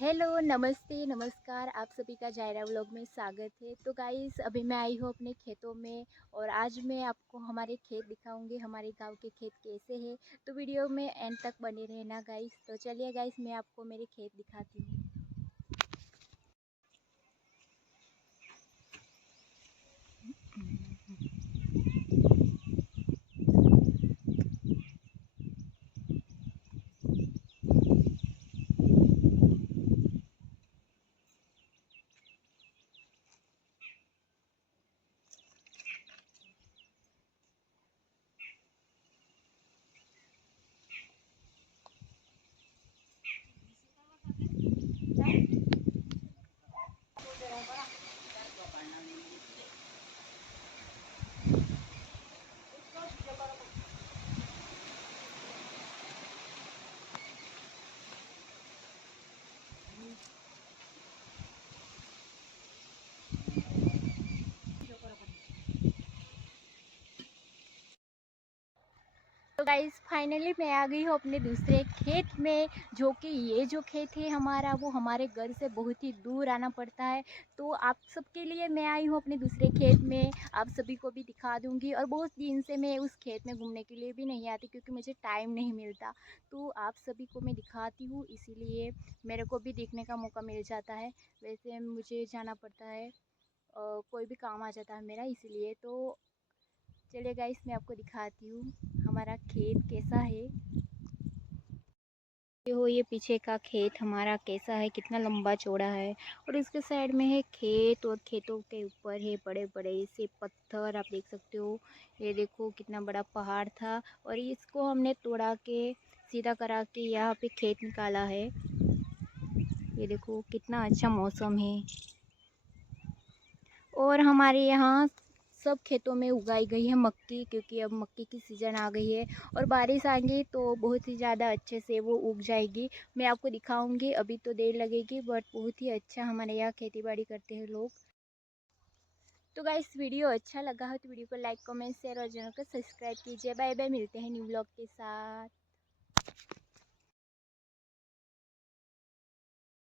Hello, नमस्ते, नमस्कार, आप सभी का जायरा व्लॉग में स्वागत है। तो गाइस अभी मैं आई हूँ अपने खेतों में और आज मैं आपको हमारे खेत दिखाऊंगी, हमारे गांव के खेत कैसे हैं। तो वीडियो में एंड तक बने रहना गाइस। तो चलिए गाइस मैं आपको मेरे खेत दिखाती हूँ। तो गाइस फाइनली मैं आ गई हूँ अपने दूसरे खेत में, जो कि ये जो खेत है हमारा वो हमारे घर से बहुत ही दूर आना पड़ता है। तो आप सबके लिए मैं आई हूँ अपने दूसरे खेत में, आप सभी को भी दिखा दूँगी। और बहुत दिन से मैं उस खेत में घूमने के लिए भी नहीं आती क्योंकि मुझे टाइम नहीं मिलता। तो आप सभी को मैं दिखाती हूँ, इसीलिए मेरे को भी देखने का मौका मिल जाता है। वैसे मुझे जाना पड़ता है, कोई भी काम आ जाता है मेरा, इसीलिए। तो चलिए गाइस मैं आपको दिखाती हूँ हमारा खेत कैसा है। ये पीछे का खेत हमारा कैसा है, कितना लंबा चौड़ा है। और इसके साइड में है खेत और खेतों के ऊपर है बड़े बड़े से पत्थर, आप देख सकते हो। ये देखो कितना बड़ा पहाड़ था और इसको हमने तोड़ा के सीधा करा के यहाँ पे खेत निकाला है। ये देखो कितना अच्छा मौसम है। और हमारे यहाँ सब खेतों में उगाई गई है मक्की, क्योंकि अब मक्की की सीज़न आ गई है और बारिश आएंगी तो बहुत ही ज़्यादा अच्छे से वो उग जाएगी। मैं आपको दिखाऊंगी, अभी तो देर लगेगी बट बहुत ही अच्छा हमारे यहाँ खेती बाड़ी करते हैं लोग। तो गाइस वीडियो अच्छा लगा हो तो वीडियो को लाइक कमेंट शेयर और चैनल को सब्सक्राइब कीजिए। बाय बाय, मिलते हैं न्यू ब्लॉग के साथ।